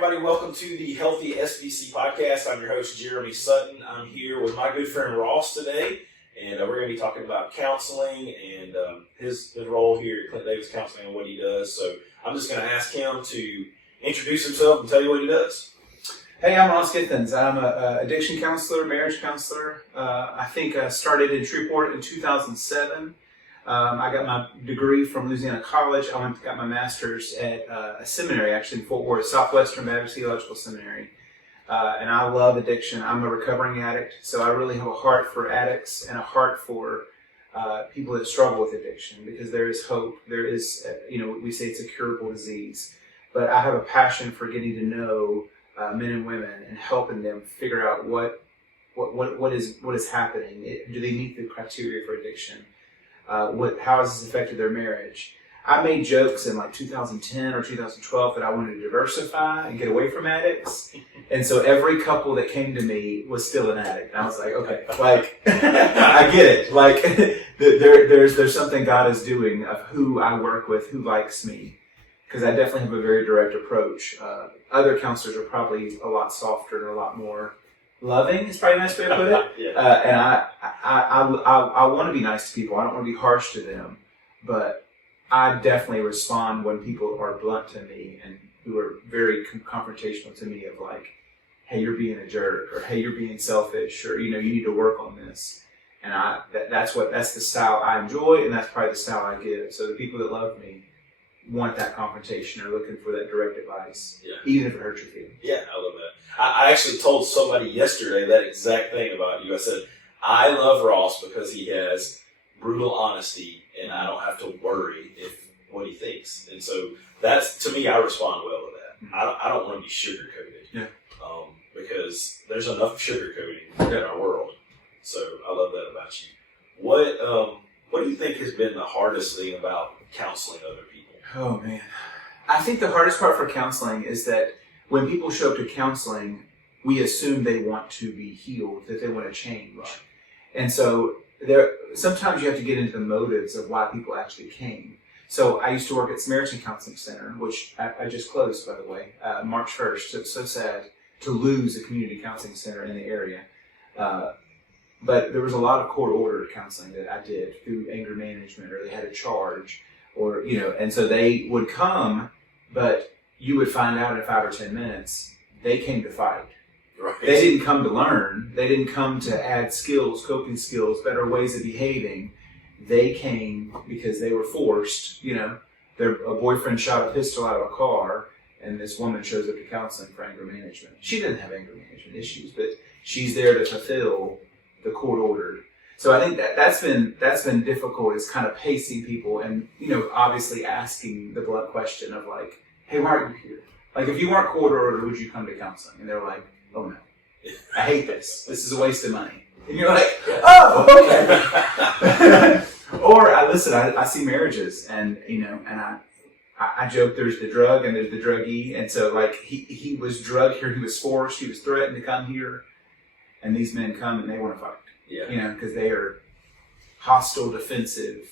everybody. Welcome to the Healthy SBC Podcast. I'm your host, Jeremy Sutton. I'm here with my good friend Ross today, and we're going to be talking about counseling and his role here at Clint Davis Counseling and what he does. So I'm just going to ask him to introduce himself and tell you what he does. Hey, I'm Ross Githens. I'm an addiction counselor, marriage counselor. I think I started in Shreveport in 2007. I got my degree from Louisiana College. I got my master's at a seminary, actually, in Fort Worth, Southwestern Baptist Theological Seminary. And I love addiction. I'm a recovering addict, so I really have a heart for addicts and a heart for people that struggle with addiction, because there is hope. There is, we say it's a curable disease. But I have a passion for getting to know men and women and helping them figure out what is happening. Do they meet the criteria for addiction? How has this affected their marriage? I made jokes in like 2010 or 2012 that I wanted to diversify and get away from addicts. And so every couple that came to me was still an addict. And I was like, okay, like, I get it. Like, there's something God is doing of who I work with, who likes me. Because I definitely have a very direct approach. Other counselors are probably a lot softer and a lot more loving is probably a nice way to put it. Yeah. And I want to be nice to people. I don't want to be harsh to them. But I definitely respond when people are blunt to me and who are very confrontational to me of like, hey, you're being a jerk, or hey, you're being selfish, or you need to work on this. And that's the style I enjoy, and that's probably the style I give. So the people that love me want that confrontation or looking for that direct advice, even if it hurts your feelings. Yeah, I love that. I actually told somebody yesterday that exact thing about you. I said, I love Ross because he has brutal honesty and I don't have to worry what he thinks. And so that's, to me, I respond well to that. Mm-hmm. I don't want to be sugar-coated. Because there's enough sugar-coating in our world. So I love that about you. What do you think has been the hardest thing about counseling other people? Oh, man. I think the hardest part for counseling is that when people show up to counseling, we assume they want to be healed, that they want to change. Right. And so sometimes you have to get into the motives of why people actually came. So I used to work at Samaritan Counseling Center, which I just closed, by the way, March 1st. So it's so sad to lose a community counseling center in the area. But there was a lot of court-ordered counseling that I did through anger management, or they had a charge, or, and so they would come, but you would find out in 5 or 10 minutes, they came to fight. Right. They didn't come to learn. They didn't come to add skills, coping skills, better ways of behaving. They came because they were forced. A boyfriend shot a pistol out of a car, and this woman shows up to counseling for anger management. She didn't have anger management issues, but she's there to fulfill the court-ordered. So I think that's been difficult, is kind of pacing people and, obviously asking the blunt question of like, hey, why are you here? Like, if you weren't court-ordered, would you come to counseling? And they're like, oh no, I hate this. This is a waste of money. And you're like, oh, okay. Or I see marriages and, and I joke there's the drug and there's the druggee. And so like he was drugged here, he was forced, he was threatened to come here. And these men come and they want to fight. Yeah. Because they are hostile, defensive,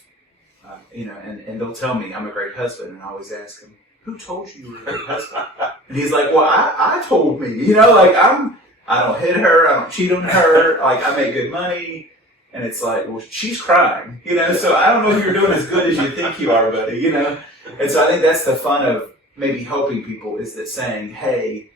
and they'll tell me I'm a great husband. And I always ask them, who told you were a great husband? And he's like, well, I told me, I don't hit her, I don't cheat on her, like I make good money. And it's like, well, she's crying, so I don't know if you're doing as good as you think you are, buddy, And so I think that's the fun of maybe helping people, is that saying, hey,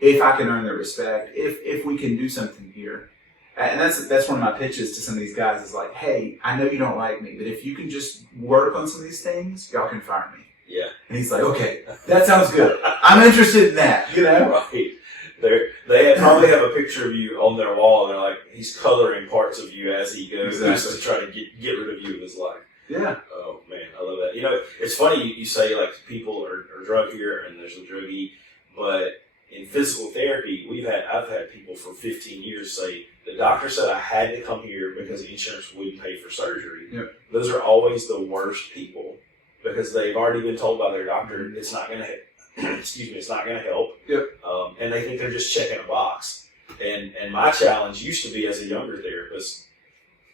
if I can earn their respect, if we can do something here. And that's one of my pitches to some of these guys is like, hey, I know you don't like me, but if you can just work on some of these things, y'all can fire me. Yeah. And he's like, okay, that sounds good. I'm interested in that, Right. They probably have a picture of you on their wall, and they're like, he's coloring parts of you as he goes to try to get rid of you in his life. Yeah. Oh, man, I love that. It's funny you say, like, people are drug here and there's a druggie, but in physical therapy, I've had people for 15 years say, the doctor said I had to come here because the insurance wouldn't pay for surgery. Yep. Those are always the worst people because they've already been told by their doctor it's not going to it's not going to help. Yep. And they think they're just checking a box. And my challenge used to be as a younger therapist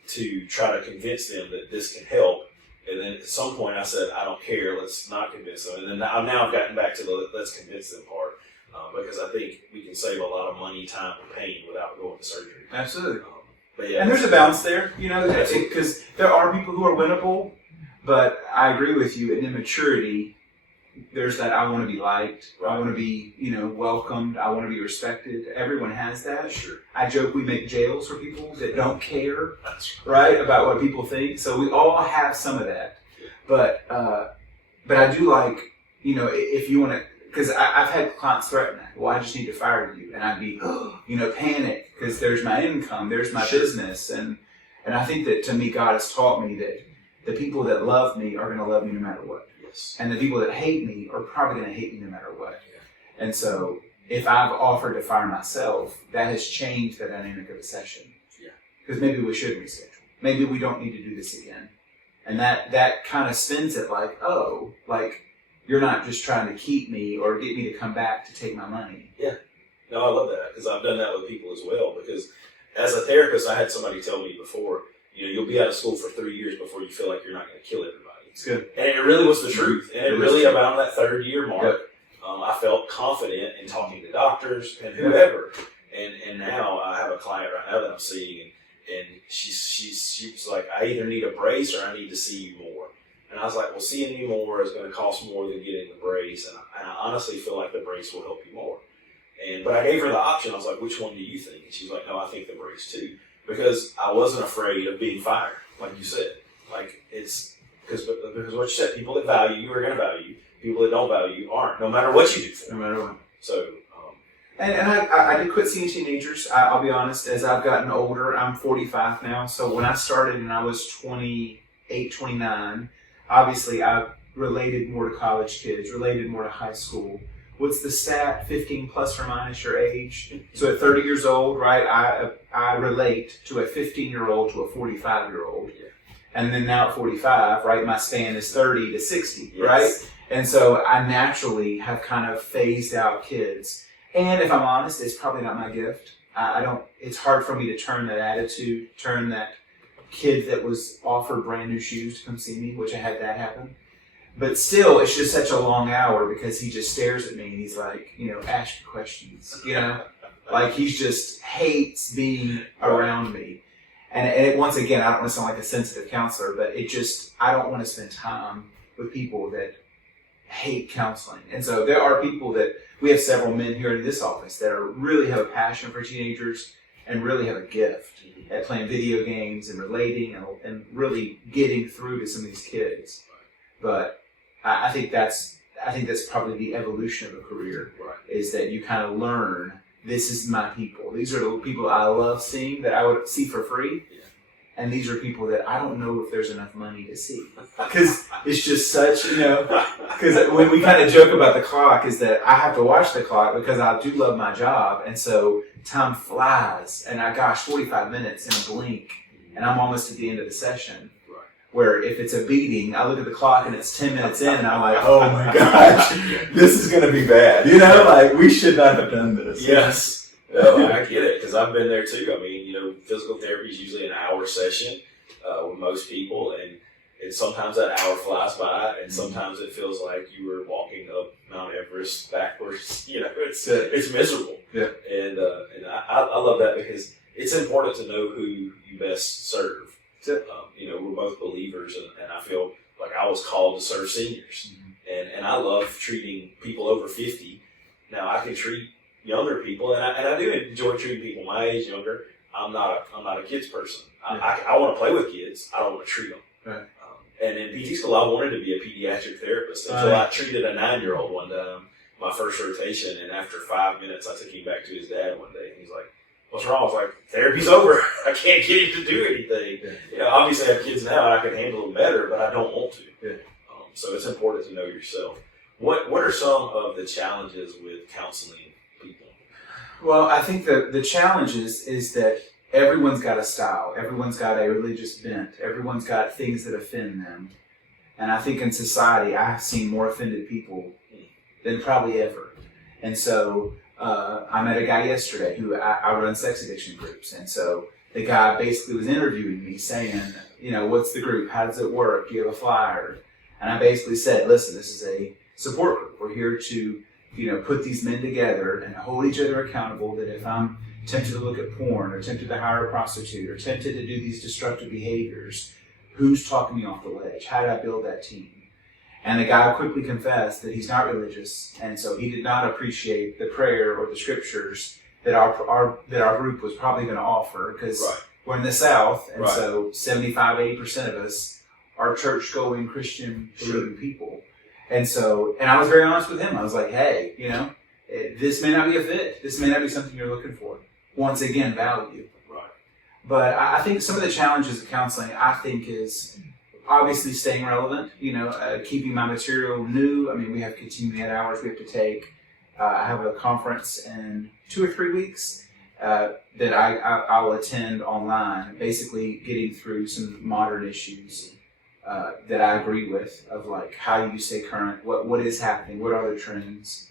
to try to convince them that this can help. And then at some point I said, I don't care, let's not convince them. And then now I've gotten back to the let's convince them part. because I think we can save a lot of money, time, and pain without going to surgery. Absolutely. But yeah, and there's a balance there, because there are people who are winnable, but I agree with you. In immaturity, there's that I want to be liked, I want to be, welcomed, I want to be respected. Everyone has that. Sure. I joke we make jails for people that don't care, right, about what people think. So we all have some of that. Yeah. But I do like, if you want to, because I've had clients threaten that. Well, I just need to fire you, and I'd be, panic because there's my income, there's my business, and I think that to me, God has taught me that the people that love me are going to love me no matter what. Yes. And the people that hate me are probably going to hate me no matter what. Yeah. And so if I've offered to fire myself, that has changed the dynamic of the session. Yeah. Because maybe we should reschedule. Maybe we don't need to do this again. And that kind of spins it like, you're not just trying to keep me or get me to come back to take my money. Yeah. No, I love that because I've done that with people as well. Because as a therapist, I had somebody tell me before, you'll be out of school for 3 years before you feel like you're not going to kill everybody. It's good. And it really was the truth. And it really, around that 3rd year mark, Yep. I felt confident in talking to doctors and whoever. And now I have a client right now that I'm seeing, and she was like, I either need a brace or I need to see you more. And I was like, well, seeing you more is going to cost more than getting the brace. And I honestly feel like the brace will help you more. But I gave her the option. I was like, which one do you think? And she was like, no, I think the brace too. Because I wasn't afraid of being fired, like you said. Like, it's because what you said, people that value you are going to value you. People that don't value you aren't, no matter what you do for them. No matter what. So, And I did quit seeing teenagers. I'll be honest, as I've gotten older, I'm 45 now. So when I started and I was 28, 29, obviously I related more to college kids, related more to high school. What's the stat? 15 plus or minus your age. So at 30 years old, right, I relate to a 15-year-old to a 45-year-old. yeah. And then now at 45, right, my span is 30 to 60, Yes. right? And so I naturally have kind of phased out kids. And if I'm honest, it's probably not my gift. It's hard for me to turn that attitude, turn that kid that was offered brand new shoes to come see me, which I had that happen. But still, it's just such a long hour because he just stares at me and he's like, ask your questions, like he just hates being around me. And once again, I don't want to sound like a sensitive counselor, but I don't want to spend time with people that hate counseling. And so there are people that, we have several men here in this office that really have a passion for teenagers and really have a gift at playing video games and relating and really getting through to some of these kids. But I think that's probably the evolution of a career, is that you kind of learn, this is my people. These are the people I love seeing that I would see for free. Yeah. And these are people that I don't know if there's enough money to see. Because it's just such, because when we kind of joke about the clock is that I have to watch the clock because I do love my job. And so time flies and 45 minutes in a blink and I'm almost at the end of the session. Where if it's a beating, I look at the clock and it's 10 minutes in and I'm like, oh my gosh, this is going to be bad. We should not have done this. Yes. No, I get it because I've been there too. I mean, physical therapy is usually an hour session with most people, and sometimes that hour flies by, and sometimes it feels like you were walking up Mount Everest backwards. It's miserable. Yeah. And I love that because it's important to know who you best serve. We're both believers, and I feel like I was called to serve seniors, and I love treating people over 50. Now I can treat younger people, and I do enjoy treating people my age, younger. I'm not a kids person. I want to play with kids. I don't want to treat them. Right. And in PT school, I wanted to be a pediatric therapist until I treated a 9-year-old one time, my first rotation, and after 5 minutes, I took him back to his dad one day, and he's like, what's wrong? I was like, therapy's over. I can't get him to do anything. Yeah. Obviously I have kids now and I can handle them better, but I don't want to. Yeah. So it's important to know yourself. What are some of the challenges with counseling people? Well, I think the challenge is that everyone's got a style. Everyone's got a religious bent. Everyone's got things that offend them. And I think in society, I have seen more offended people than probably ever. And so I met a guy yesterday who I run sex addiction groups. And so the guy basically was interviewing me saying, what's the group? How does it work? Do you have a flyer? And I basically said, listen, this is a support group. We're here to put these men together and hold each other accountable that if I'm tempted to look at porn or tempted to hire a prostitute or tempted to do these destructive behaviors, who's talking me off the ledge? How did I build that team? And the guy quickly confessed that he's not religious, and so he did not appreciate the prayer or the scriptures that our group was probably going to offer, because we're in the South, and so 75-80% of us are church-going, Christian believing people. And I was very honest with him. I was like, hey, this may not be a fit. This may not be something you're looking for. Once again, value. Right. But I think some of the challenges of counseling, I think, is obviously staying relevant, keeping my material new. I mean, we have continuing ed hours we have to take. I have a conference in 2 or 3 weeks that I'll attend online, basically getting through some modern issues that I agree with, of like, how do you stay current, what is happening, what are the trends.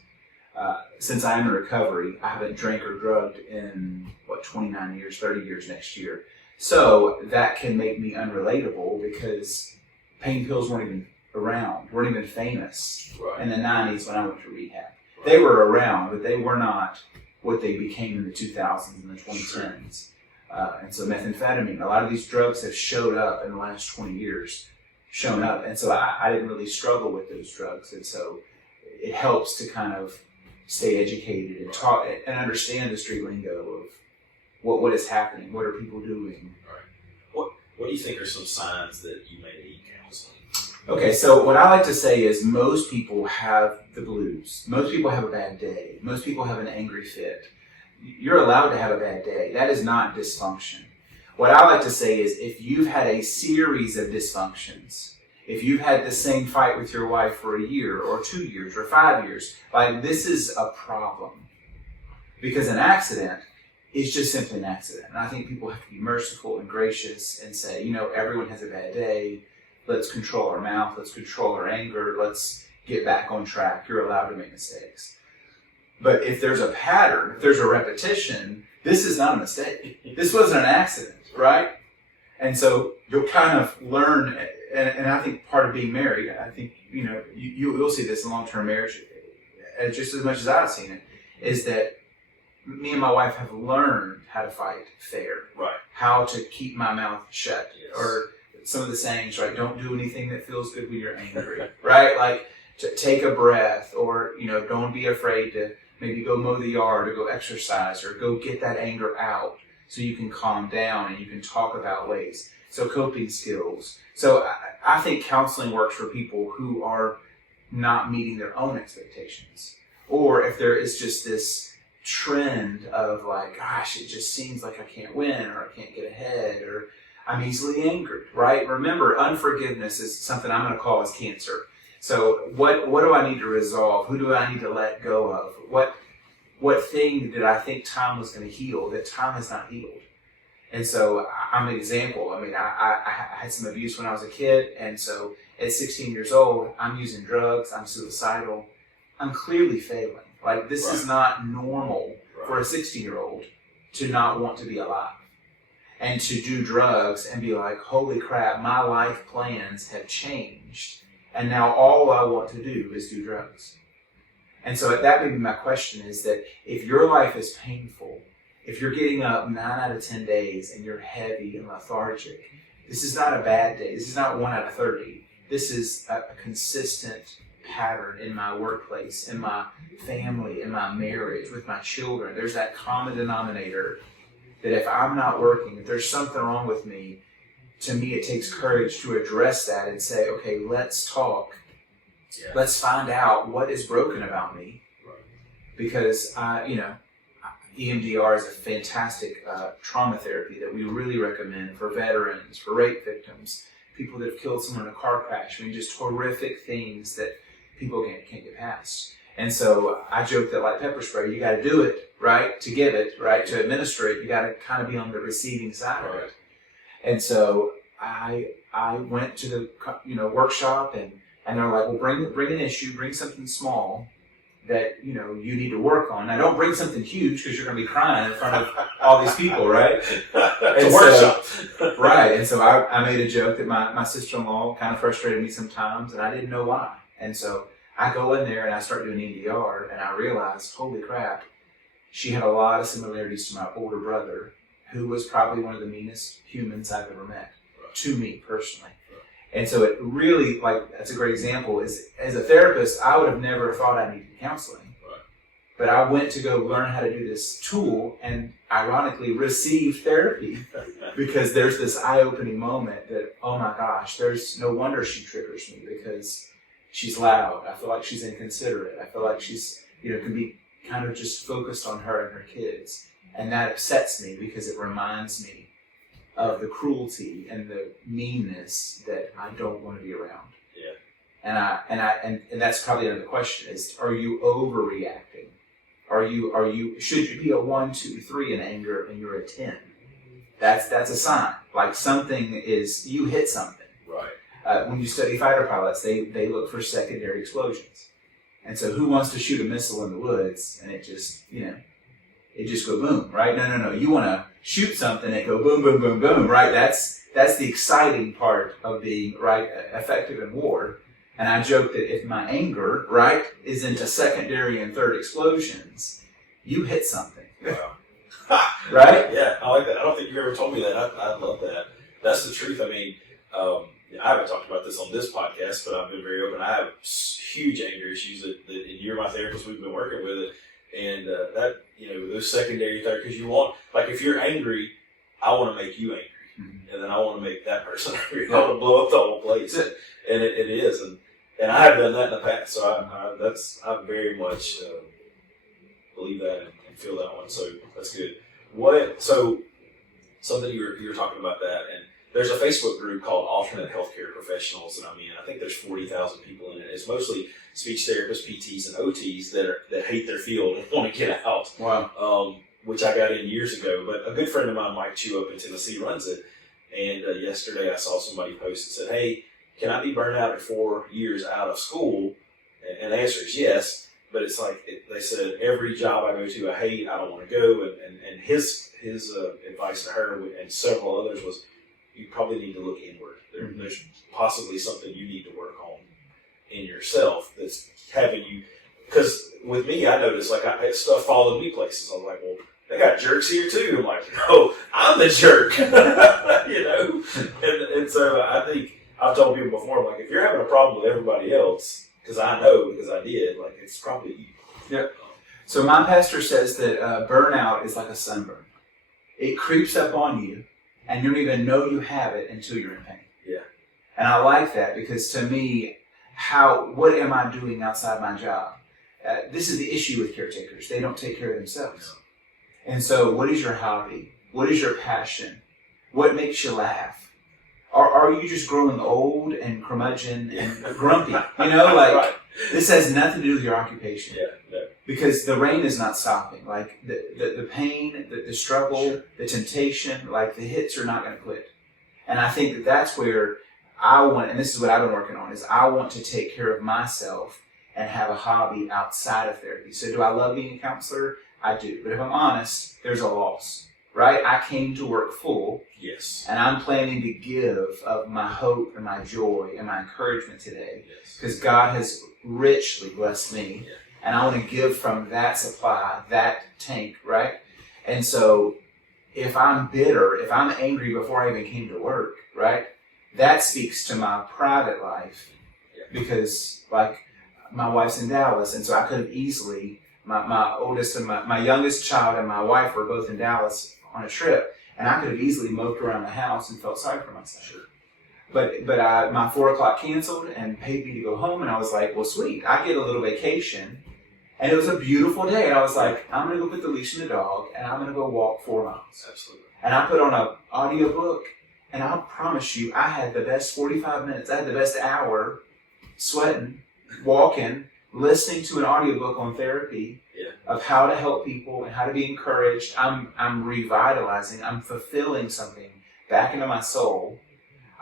Since I'm in recovery, I haven't drank or drugged in 29 years, 30 years next year. So that can make me unrelatable, because pain pills weren't even around, weren't even famous in the 90s when I went to rehab. They were around, but they were not what they became in the 2000s and the 2010s. And so methamphetamine, a lot of these drugs have showed up in the last 20 years, and so I didn't really struggle with those drugs. And so it helps to kind of stay educated and talk and understand the street lingo of what is happening, what are people doing. Right. What do you think are some signs that you may need counseling? Okay, so what I like to say is most people have the blues. Most people have a bad day. Most people have an angry fit. You're allowed to have a bad day. That is not dysfunction. What I like to say is, if you've had a series of dysfunctions, if you've had the same fight with your wife for a year or 2 years or 5 years, like, this is a problem. Because an accident is just simply an accident. And I think people have to be merciful and gracious and say, everyone has a bad day. Let's control our mouth. Let's control our anger. Let's get back on track. You're allowed to make mistakes. But if there's a pattern, if there's a repetition, this is not a mistake. This wasn't an accident, right? And so you'll kind of learn, and I think part of being married, I think, you'll see this in long-term marriage, just as much as I've seen it, is that me and my wife have learned how to fight fair. Right. How to keep my mouth shut. Yes. Or some of the sayings, right? Don't do anything that feels good when you're angry, right? Like, to take a breath, or, don't be afraid to maybe go mow the yard or go exercise or go get that anger out so you can calm down and you can talk about ways. So coping skills. So I think counseling works for people who are not meeting their own expectations. Or if there is just this trend of like, gosh, it just seems like I can't win, or I can't get ahead, or I'm easily angered, right? Remember, unforgiveness is something I'm going to call as cancer. So what do I need to resolve? Who do I need to let go of? What thing did I think time was going to heal that time has not healed? And so I'm an example. I mean, I had some abuse when I was a kid, and so at 16 years old, I'm using drugs, I'm suicidal, I'm clearly failing. Like, this is not normal for a 16-year-old to not want to be alive and to do drugs and be like, holy crap, my life plans have changed, and now all I want to do is do drugs. And so that may be my question, is that if your life is painful, if you're getting up 9 out of 10 days and you're heavy and lethargic, this is not a bad day. This is not 1 out of 30. This is a consistent pattern in my workplace, in my family, in my marriage, with my children. There's that common denominator that if I'm not working, if there's something wrong with me, to me it takes courage to address that and say, okay, let's talk. Yeah. Let's find out what is broken about me. Right. Because, EMDR is a fantastic trauma therapy that we really recommend for veterans, for rape victims, people that have killed someone in a car crash. I mean, just horrific things that people can't get past. And so I joke that, like pepper spray, you got to do it, right? To give it, right? To administer it, you got to kind of be on the receiving side of it. And so I went to the workshop, and they're like, well, bring an issue, bring something small that you need to work on. Now, don't bring something huge because you're going to be crying in front of all these people, right? It's a workshop. Right. And so I made a joke that my sister-in-law kind of frustrated me sometimes, and I didn't know why. And so I go in there and I start doing EDR, and I realize, holy crap, she had a lot of similarities to my older brother, who was probably one of the meanest humans I've ever met, to me personally. And so it really, that's a great example, is as a therapist, I would have never thought I needed counseling. But I went to go learn how to do this tool and ironically received therapy because there's this eye-opening moment that, oh my gosh, there's no wonder she triggers me because she's loud. I feel like she's inconsiderate. I feel like she's, can be kind of just focused on her and her kids. And that upsets me because it reminds me of the cruelty and the meanness that I don't want to be around. Yeah. And that's probably another question is, are you overreacting? Should you be a 1, 2, 3 in anger and you're a 10? That's a sign. Like something is, you hit something. Right. When you study fighter pilots, they look for secondary explosions. And so who wants to shoot a missile in the woods and it just, it just go boom, right? No. You want to shoot something and go boom, boom, boom, boom, right? That's the exciting part of being, right, effective in war. And I joke that if my anger, right, is into secondary and third explosions, you hit something. Wow. Right? Yeah, I like that. I don't think you ever told me that. I love that. That's the truth. I mean, I haven't talked about this on this podcast, but I've been very open. I have huge anger issues that and you're my therapist, we've been working with it. And that, those secondary, third, because you want, like if you're angry, I want to make you angry. Mm-hmm. And then I want to make that person angry. I want to blow up the whole place. And it is. And I have done that in the past. So I very much believe that and feel that one. So that's good. So something you were talking about that, and there's a Facebook group called Alternate Healthcare Professionals, and I think there's 40,000 people in it. It's mostly speech therapists, PTs, and OTs that hate their field and want to get out. Wow. Which I got in years ago. But a good friend of mine, Mike Chu, up in Tennessee, runs it. And yesterday I saw somebody post and said, "Hey, can I be burnt out at 4 years out of school?" And the answer is yes. But it's like they said, every job I go to, I hate. I don't want to go. And his advice to her and several others was, you probably need to look inward. There's possibly something you need to work on in yourself that's having you. Because with me, I noticed stuff followed me places. I was like, well, they got jerks here too. I'm like, no, I'm the jerk. And so I think I've told people before, I'm like, if you're having a problem with everybody else, because I did, like it's probably you. Yep. So my pastor says that burnout is like a sunburn. It creeps up on you, and you don't even know you have it until you're in pain. Yeah. And I like that because to me, what am I doing outside my job? This is the issue with caretakers. They don't take care of themselves. No. And so what is your hobby? What is your passion? What makes you laugh? Are you just growing old and curmudgeon and grumpy? Right. This has nothing to do with your occupation. Yeah, no. Because the rain is not stopping. Like the pain, the struggle, sure. The temptation, like the hits are not going to quit. And I think that's where I want, and this is what I've been working on, is I want to take care of myself and have a hobby outside of therapy. So do I love being a counselor? I do. But if I'm honest, there's a loss, right? I came to work full. Yes. And I'm planning to give of my hope and my joy and my encouragement today. Yes. Because God has richly blessed me. Yeah. And I want to give from that supply, that tank, right? And so if I'm bitter, if I'm angry before I even came to work, right? That speaks to my private life. Yeah. Because like my wife's in Dallas, and so I could have easily, my oldest and my youngest child and my wife were both in Dallas on a trip, and I could have easily moped around the house and felt sorry for myself. Sure. But my 4 o'clock canceled and paid me to go home, and I was like, well, sweet, I get a little vacation. And it was a beautiful day, and I was like, I'm going to go put the leash in the dog, and I'm going to go walk 4 miles. Absolutely. And I put on an audiobook, and I promise you, I had the best 45 minutes. I had the best hour sweating, walking, listening to an audiobook on therapy of how to help people and how to be encouraged. I'm revitalizing. I'm fulfilling something back into my soul.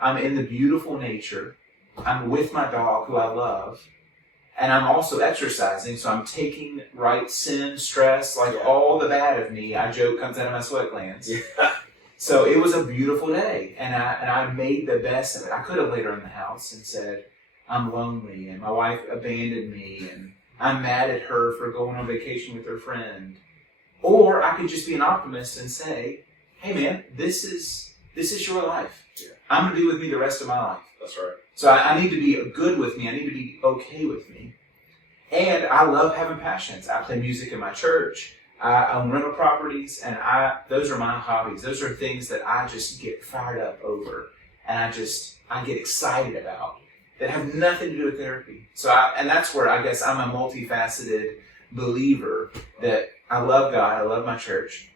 I'm in the beautiful nature. I'm with my dog, who I love. And I'm also exercising, so I'm taking sin, stress, all the bad of me, I joke, comes out of my sweat glands. Yeah. So it was a beautiful day, and I made the best of it. I could have laid her in the house and said, I'm lonely and my wife abandoned me and I'm mad at her for going on vacation with her friend. Or I could just be an optimist and say, hey man, this is your life. Yeah. I'm going to be with me the rest of my life. That's right. So I need to be good with me. I need to be okay with me. And I love having passions. I play music in my church. I own rental properties, and those are my hobbies. Those are things that I just get fired up over, and I get excited about that have nothing to do with therapy. And that's where I guess I'm a multifaceted believer that I love God. I love my church.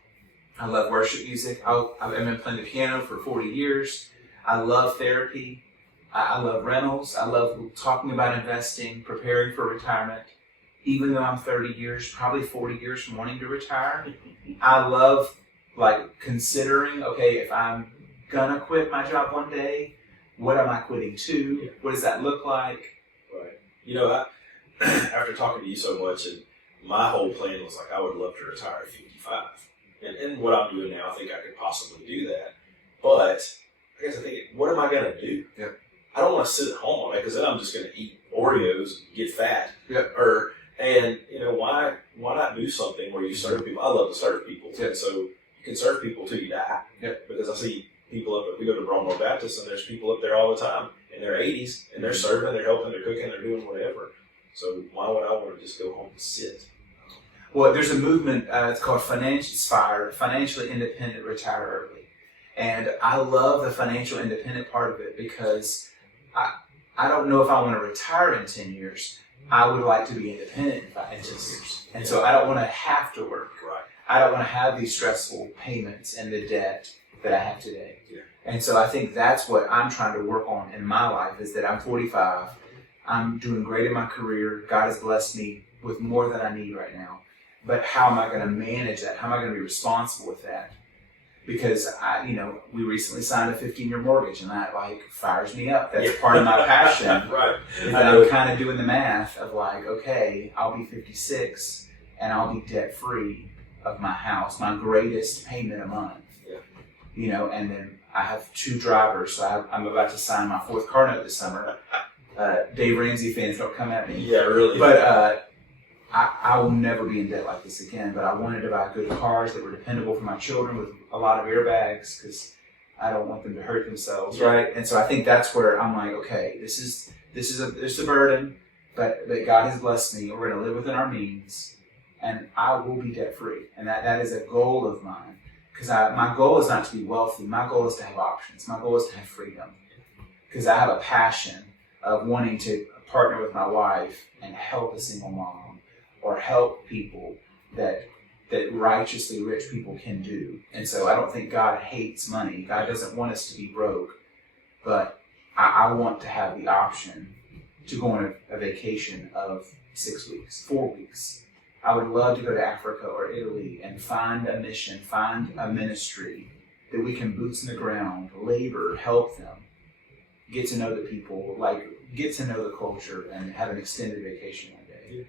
I love worship music. I've been playing the piano for 40 years. I love therapy. I love rentals. I love talking about investing, preparing for retirement. Even though I'm 30 years, probably 40 years from wanting to retire, I love considering, okay, if I'm gonna quit my job one day, what am I quitting to? Yeah. What does that look like? Right. After talking to you so much, and my whole plan was I would love to retire at 55. And what I'm doing now, I think I could possibly do that. But I guess I think, what am I gonna do? Yeah. I don't want to sit at home all day because then I'm just going to eat Oreos and get fat. Yeah. And why not do something where you serve people? I love to serve people. Yeah. And so you can serve people till you die. Yeah. Because I see people we go to Broadmoor Baptist and there's people up there all the time in their 80s and they're serving, they're helping, they're cooking, they're doing whatever. So why would I want to just go home and sit? Well, there's a movement, it's called Financially Independent Retire Early. And I love the financial independent part of it because I don't know if I want to retire in 10 years. I would like to be independent in 10 years. And so I don't want to have to work. Right. I don't want to have these stressful payments and the debt that I have today. Yeah. And so I think that's what I'm trying to work on in my life is that I'm 45. I'm doing great in my career. God has blessed me with more than I need right now. But how am I going to manage that? How am I going to be responsible with that? Because we recently signed a 15-year mortgage, and that fires me up. That's part of my passion. Right. Is that I'm kind of doing the math of okay, I'll be 56, and I'll be debt free of my house, my greatest payment a month. Yeah. And then I have 2 drivers, so I'm about to sign my 4th car note this summer. Dave Ramsey fans don't come at me. Yeah, really. But I will never be in debt like this again, but I wanted to buy good cars that were dependable for my children with a lot of airbags because I don't want them to hurt themselves, right? And so I think that's where I'm okay, this is a burden, but God has blessed me. We're going to live within our means, and I will be debt free, and that is a goal of mine because my goal is not to be wealthy. My goal is to have options. My goal is to have freedom because I have a passion of wanting to partner with my wife and help a single mom. Or help people that righteously rich people can do. And so I don't think God hates money. God doesn't want us to be broke. But I want to have the option to go on a vacation of 6 weeks, 4 weeks. I would love to go to Africa or Italy and find a mission, find a ministry that we can boots in the ground, labor, help them, get to know the people, get to know the culture, and have an extended vacation one day. Yeah.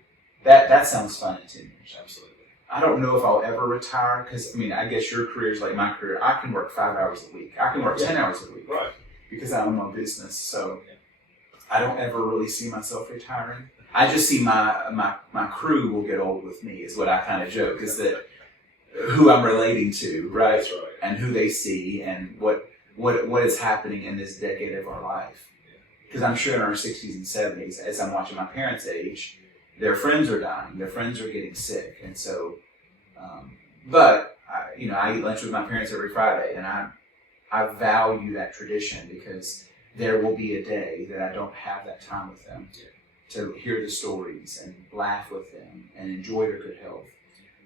That sounds fun in 10 years. Absolutely. I don't know if I'll ever retire because, I guess your career is like my career. I can work 5 hours a week. I can work 10 hours a week. Right. Because I own my business. So I don't ever really see myself retiring. I just see my crew will get old with me is what I kind of joke is that who I'm relating to, right? That's right. And who they see and what is happening in this decade of our life. Because I'm sure in our 60s and 70s, as I'm watching my parents age, their friends are dying. Their friends are getting sick. And so, I eat lunch with my parents every Friday, and I value that tradition because there will be a day that I don't have that time with them to hear the stories and laugh with them and enjoy their good health.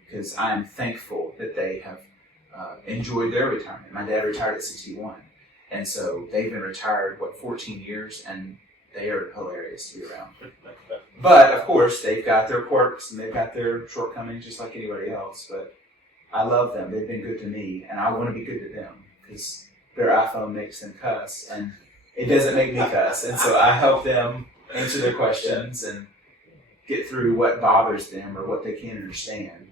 Because I'm thankful that they have enjoyed their retirement. My dad retired at 61. And so they've been retired, 14 years, and they are hilarious to be around. But, of course, they've got their quirks and they've got their shortcomings just like anybody else. But I love them. They've been good to me, and I want to be good to them because their iPhone makes them cuss, and it doesn't make me cuss. And so I help them answer their questions and get through what bothers them or what they can't understand.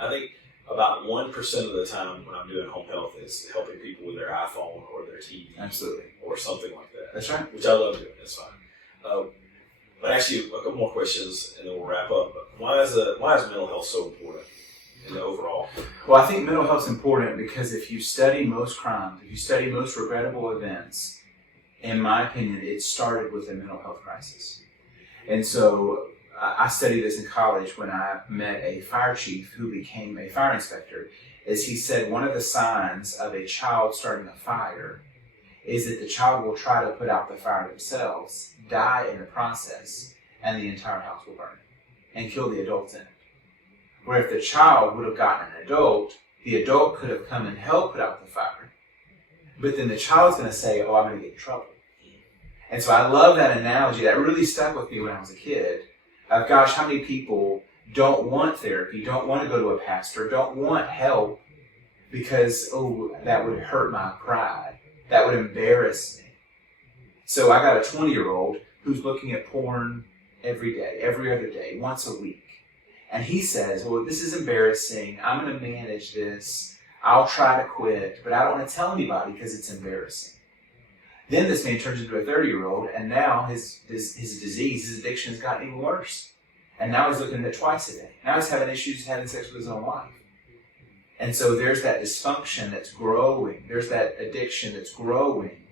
I think about 1% of the time when I'm doing home health is helping people with their iPhone or their TV. Absolutely. Or something like that. That's right. Which I love doing. That's fine. But actually, a couple more questions, and then we'll wrap up. But why is mental health so important in the overall? Well, I think mental health is important because if you study most crimes, if you study most regrettable events, in my opinion, it started with a mental health crisis. And so I studied this in college when I met a fire chief who became a fire inspector. As he said, one of the signs of a child starting a fire is that the child will try to put out the fire themselves, die in the process, and the entire house will burn and kill the adults in it. Where if the child would have gotten an adult, the adult could have come and helped put out the fire. But then the child's going to say, oh, I'm going to get in trouble. And so I love that analogy. That really stuck with me when I was a kid. Gosh, how many people don't want therapy, don't want to go to a pastor, don't want help because, oh, that would hurt my pride. That would embarrass me. So I got a 20-year-old who's looking at porn every day, every other day, once a week. And he says, well, this is embarrassing. I'm going to manage this. I'll try to quit, but I don't want to tell anybody because it's embarrassing. Then this man turns into a 30-year-old, and now his disease, his addiction has gotten even worse. And now he's looking at it twice a day. Now he's having issues having sex with his own wife. And so there's that dysfunction that's growing. There's that addiction that's growing.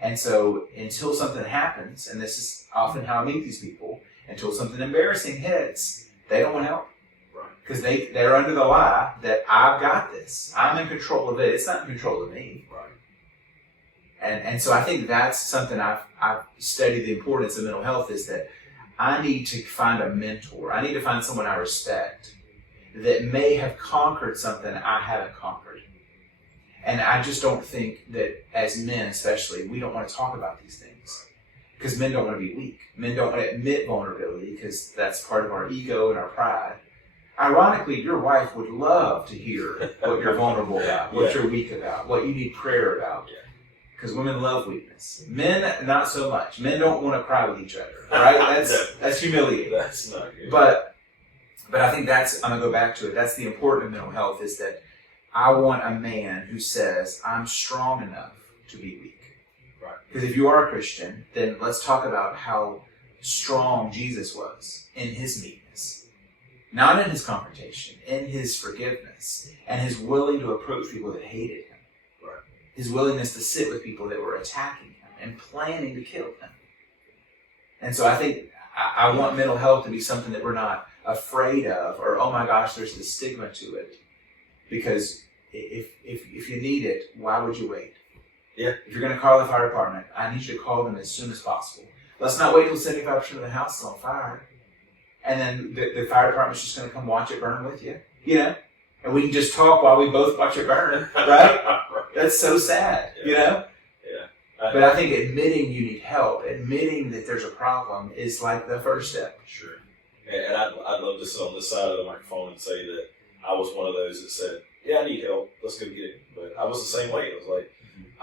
And so until something happens, and this is often how I meet these people, until something embarrassing hits, they don't want help. Because they're under the lie that I've got this. I'm in control of it. It's not in control of me. Right. And so I think that's something I've studied the importance of mental health is that I need to find a mentor. I need to find someone I respect that may have conquered something I haven't conquered. And I just don't think that as men especially, we don't want to talk about these things. Because men don't want to be weak. Men don't want to admit vulnerability because that's part of our ego and our pride. Ironically, your wife would love to hear what you're vulnerable about, what you're weak about, what you need prayer about. Because women love weakness. Men, not so much. Men don't want to cry with each other, right? That's humiliating. That's not good. But I think I'm going to go back to it. That's the importance of mental health is that I want a man who says, I'm strong enough to be weak. Right. Because if you are a Christian, then let's talk about how strong Jesus was in his meekness. Not in his confrontation, in his forgiveness, and his willing to approach people that hated him. Right. His willingness to sit with people that were attacking him and planning to kill him. And so I think I want mental health to be something that we're not afraid of, or, oh my gosh, there's this stigma to it. Because if you need it, why would you wait? Yeah. If you're going to call the fire department, I need you to call them as soon as possible. Let's not wait till 75% of the house is on fire. And then the fire department's just going to come watch it burn with you, And we can just talk while we both watch it burn, right? Right. That's so sad, Yeah. But I think admitting you need help, admitting that there's a problem is like the first step. Sure. And I'd love to sit on this side of the microphone and say that I was one of those that said, yeah, I need help. Let's go get it. But I was the same way. I was like,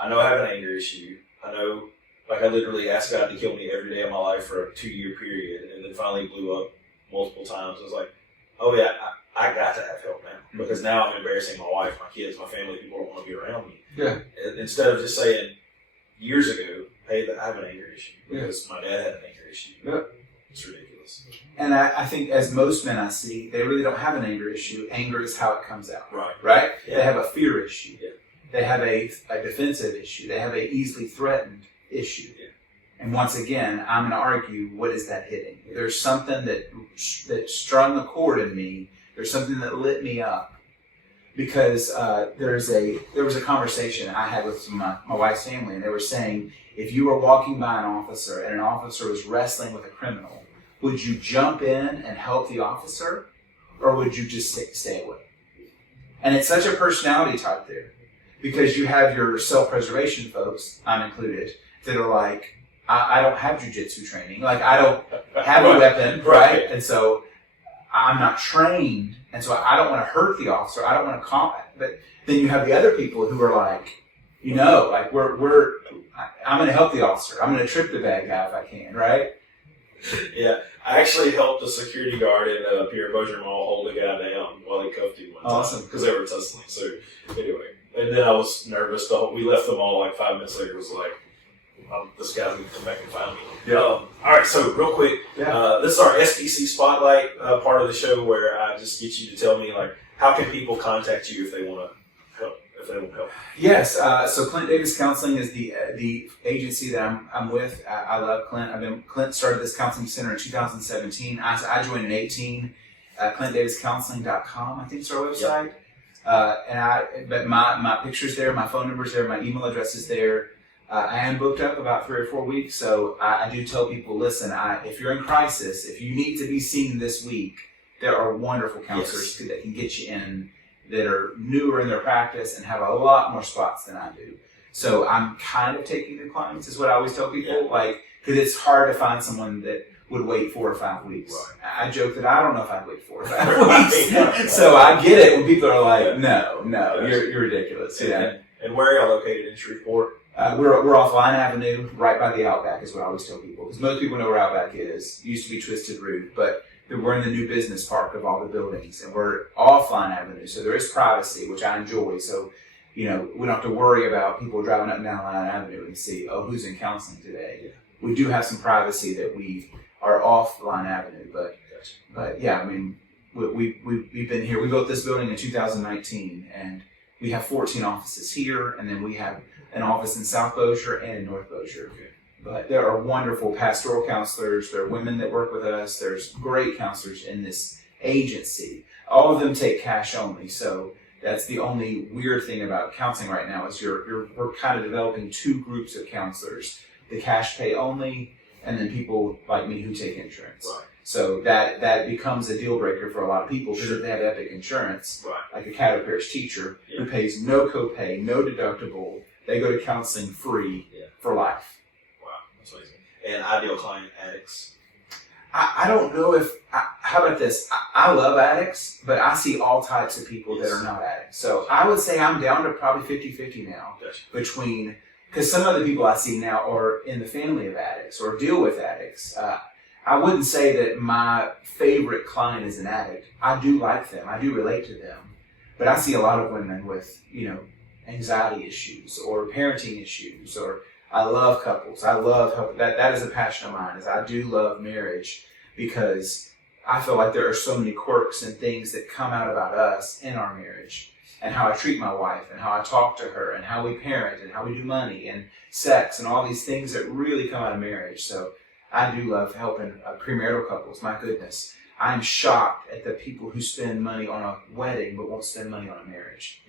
I know I have an anger issue. I know, I literally asked God to kill me every day of my life for a 2-year period and then finally blew up multiple times. I was like, oh yeah, I got to have help now because now I'm embarrassing my wife, my kids, my family. People don't want to be around me. Yeah. Instead of just saying years ago, hey, I have an anger issue because my dad had an anger issue. Yeah. It's ridiculous. And I think as most men I see, they really don't have an anger issue. Anger is how it comes out. Right. Yeah. They have a fear issue. Yeah. They have a defensive issue. They have a easily threatened issue. Yeah. And once again, I'm going to argue, what is that hitting? There's something that strung a chord in me. There's something that lit me up. Because there was a conversation I had with my wife's family, and they were saying, if you were walking by an officer and an officer was wrestling with a criminal, would you jump in and help the officer, or would you just stay away? And it's such a personality type there. Because you have your self-preservation folks, I'm included, that are like, I don't have jujitsu training. Like, I don't have a weapon, right? And so I'm not trained. And so I don't want to hurt the officer. I don't want to combat. But then you have the other people who are like, like I'm going to help the officer. I'm going to trip the bad guy if I can, right? Yeah. I actually helped a security guard in Pierre Bossier Mall hold a guy down while he cuffed him one time. Awesome. Because they were tussling. So anyway. And then I was nervous. We left the mall like 5 minutes later. It was like, this guy's going to come back and find me. Yeah. All right, so real quick, Yeah. this is our SBC Spotlight part of the show where I just get you to tell me, like, how can people contact you if they want to help? If they want help. Yes. So Clint Davis Counseling is the agency that I'm with. I love Clint. Clint started this counseling center in 2017. I joined in 2018. ClintDavisCounseling.com, I think is our website. Yep. But my picture's there, my phone number's there, my email address is there. I am booked up about 3 or 4 weeks, so I do tell people, listen, if you're in crisis, if you need to be seen this week, there are wonderful counselors that can get you in that are newer in their practice and have a lot more spots than I do. So I'm kind of taking the clients, is what I always tell people, because it's hard to find someone that would wait 4 or 5 weeks. Right. I joke that I don't know if I'd wait 4 or 5 weeks. So I get it when people are like, no, you're ridiculous. Yeah. And where are y'all located in Shreveport? We're off Line Avenue, right by the Outback, is what I always tell people. Because most people know where Outback is. It used to be Twisted Root, but we're in the new business park of all the buildings, and we're off Line Avenue, so there is privacy, which I enjoy. So, we don't have to worry about people driving up and down Line Avenue and see, who's in counseling today. Yeah. We do have some privacy that we are off Line Avenue, but yeah, I mean, we've been here. We built this building in 2019, and we have 14 offices here, and then we have an office in South Bossier and in North Bossier. Okay. But there are wonderful pastoral counselors. There are women that work with us. There's great counselors in this agency. All of them take cash only. So that's the only weird thing about counseling right now is we're kind of developing 2 groups of counselors: the cash pay only, and then people like me who take insurance. Right. So that becomes a deal breaker for a lot of people because if they have Epic insurance, like a Cato Parish teacher who pays no copay, no deductible, they go to counseling free for life. That's amazing. And ideal client, addicts? I don't know how about this? I love addicts, but I see all types of people that are not addicts. So I would say I'm down to probably 50-50 now between, because some of the people I see now are in the family of addicts or deal with addicts. I wouldn't say that my favorite client is an addict. I do like them. I do relate to them. But I see a lot of women with, anxiety issues or parenting issues, or I love couples. I love help. That is a passion of mine. Is I do love marriage because I feel like there are so many quirks and things that come out about us in our marriage, and how I treat my wife, and how I talk to her, and how we parent, and how we do money and sex, and all these things that really come out of marriage. So I do love helping premarital couples. My goodness, I'm shocked at the people who spend money on a wedding but won't spend money on a marriage.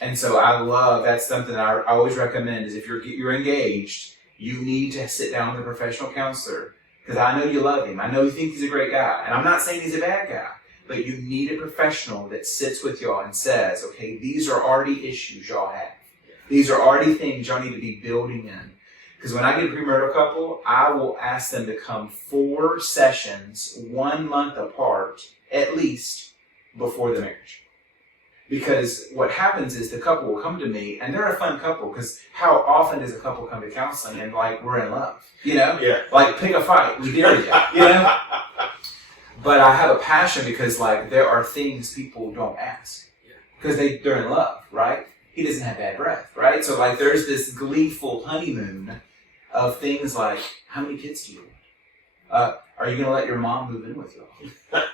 And so I love, that's something I always recommend is if you're engaged, you need to sit down with a professional counselor, because I know you love him. I know you think he's a great guy. And I'm not saying he's a bad guy, but you need a professional that sits with y'all and says, okay, these are already issues y'all have. These are already things y'all need to be building in. Because when I get a premarital couple, I will ask them to come 4 sessions, 1 month apart, at least, before the marriage. Because what happens is the couple will come to me, and they're a fun couple, because how often does a couple come to counseling and we're in love, Like pick a fight, we dare you, But I have a passion because there are things people don't ask because they're in love, right? He doesn't have bad breath, right? So there's this gleeful honeymoon of things like, how many kids do you want? Are you going to let your mom move in with you?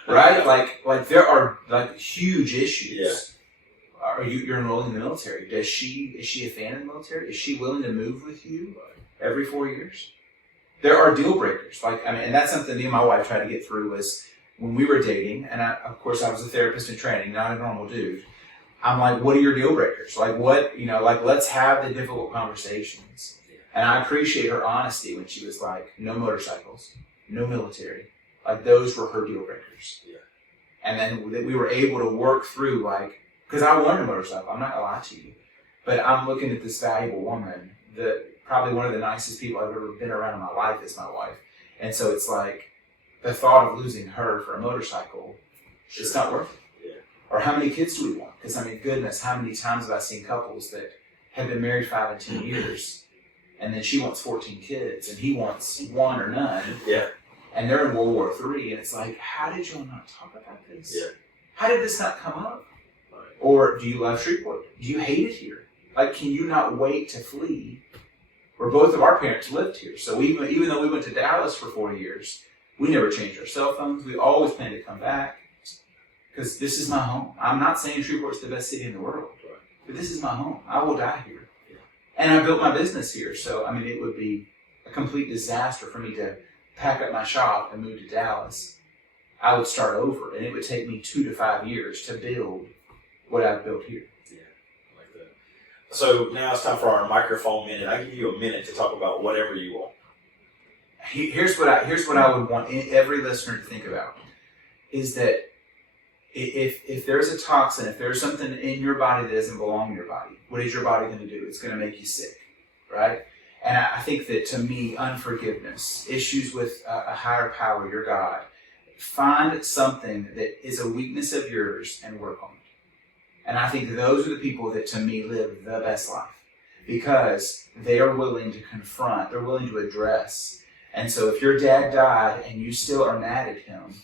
Right? Like there are huge issues. Yeah. You're enrolling in the military. Is she a fan of the military? Is she willing to move with you every 4 years? There are deal breakers. And that's something me and my wife tried to get through was when we were dating, and of course I was a therapist in training, not a normal dude. I'm like, what are your deal breakers? Let's have the difficult conversations. And I appreciate her honesty when she was like, no motorcycles, no military. Those were her deal breakers. Yeah. And then we were able to work through because I wanted a motorcycle, I'm not going to lie to you. But I'm looking at this valuable woman, probably one of the nicest people I've ever been around in my life is my wife. And so it's the thought of losing her for a motorcycle, it's not worth it. Yeah. Or how many kids do we want? Because goodness, how many times have I seen couples that have been married 5 and 10 years, and then she wants 14 kids, and he wants 1 or none. Yeah. And they're in World War III, and it's how did y'all not talk about this? Yeah. How did this not come up? Or do you love Shreveport? Do you hate it here? Can you not wait to flee where both of our parents lived here. So even though we went to Dallas for 4 years, we never changed our cell phones. We always planned to come back because this is my home. I'm not saying Shreveport's the best city in the world, but this is my home. I will die here. Yeah. And I built my business here. So, I mean, it would be a complete disaster for me to pack up my shop and move to Dallas. I would start over, and it would take me 2 to 5 years to build what I've built here. Yeah, I like that. So now it's time for our microphone minute. I give you a minute to talk about whatever you want. Here's what I would want every listener to think about, is that if there's a toxin, if there's something in your body that doesn't belong in your body, what is your body going to do? It's going to make you sick, right? And I think that, to me, unforgiveness, issues with a higher power, your God, find something that is a weakness of yours and work on it. And I think those are the people that, to me, live the best life, because they are willing to confront, they're willing to address. And so if your dad died and you still are mad at him,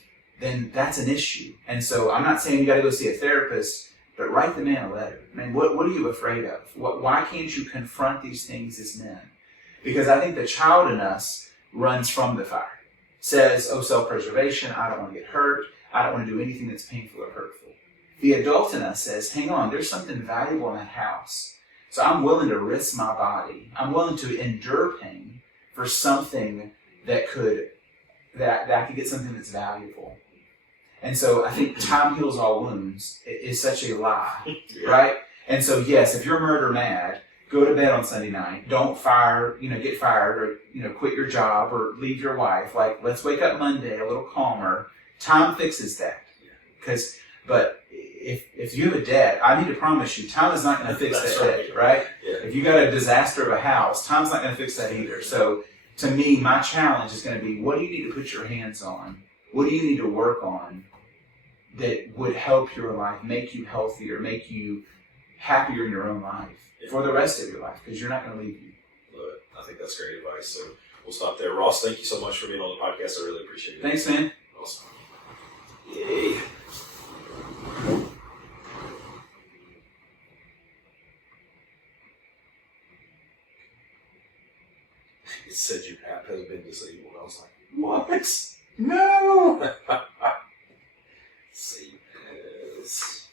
then that's an issue. And so I'm not saying you got to go see a therapist, but write the man a letter. Man, what are you afraid of? Why can't you confront these things as men? Because I think the child in us runs from the fire. Says, oh, self-preservation, I don't want to get hurt. I don't want to do anything that's painful or hurtful. The adult in us says, hang on, there's something valuable in that house. So I'm willing to risk my body. I'm willing to endure pain for something that I could get something that's valuable. And so I think time heals all wounds is such a lie, right? And so yes, if you're murder mad, go to bed on Sunday night. Don't get fired or, quit your job or leave your wife. Like, let's wake up Monday a little calmer. Time fixes that. But if you have a debt, I need to promise you, time is not going to fix that debt, right? Yeah. If you got a disaster of a house, time's not going to fix that either. So to me, my challenge is going to be, what do you need to put your hands on? What do you need to work on that would help your life, make you healthier, make you happier in your own life for the rest of your life, because you're not going to leave you. Love it. I think that's great advice. So we'll stop there. Ross, thank you so much for being on the podcast. I really appreciate it. Thanks, man. Awesome. Yay. It said your app has been disabled. I was like, what? No! Save as.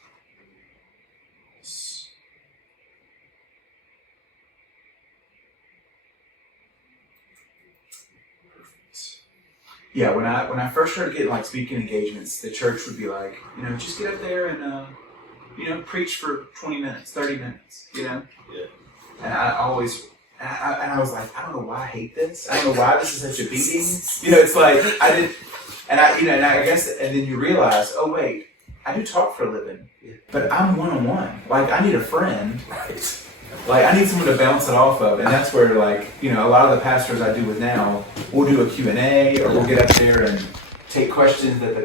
Yeah, when I first started getting speaking engagements, the church would be like, just get up there and preach for 20 minutes, 30 minutes, Yeah. And I was like, I don't know why I hate this. I don't know why this is such a beating. It's like I guess, and then you realize, oh wait, I do talk for a living, but I'm one-on-one. Like, I need a friend. Right. Like, I need someone to bounce it off of, and that's where, a lot of the pastors I do with now, we'll do a Q&A, or we'll get up there and take questions that the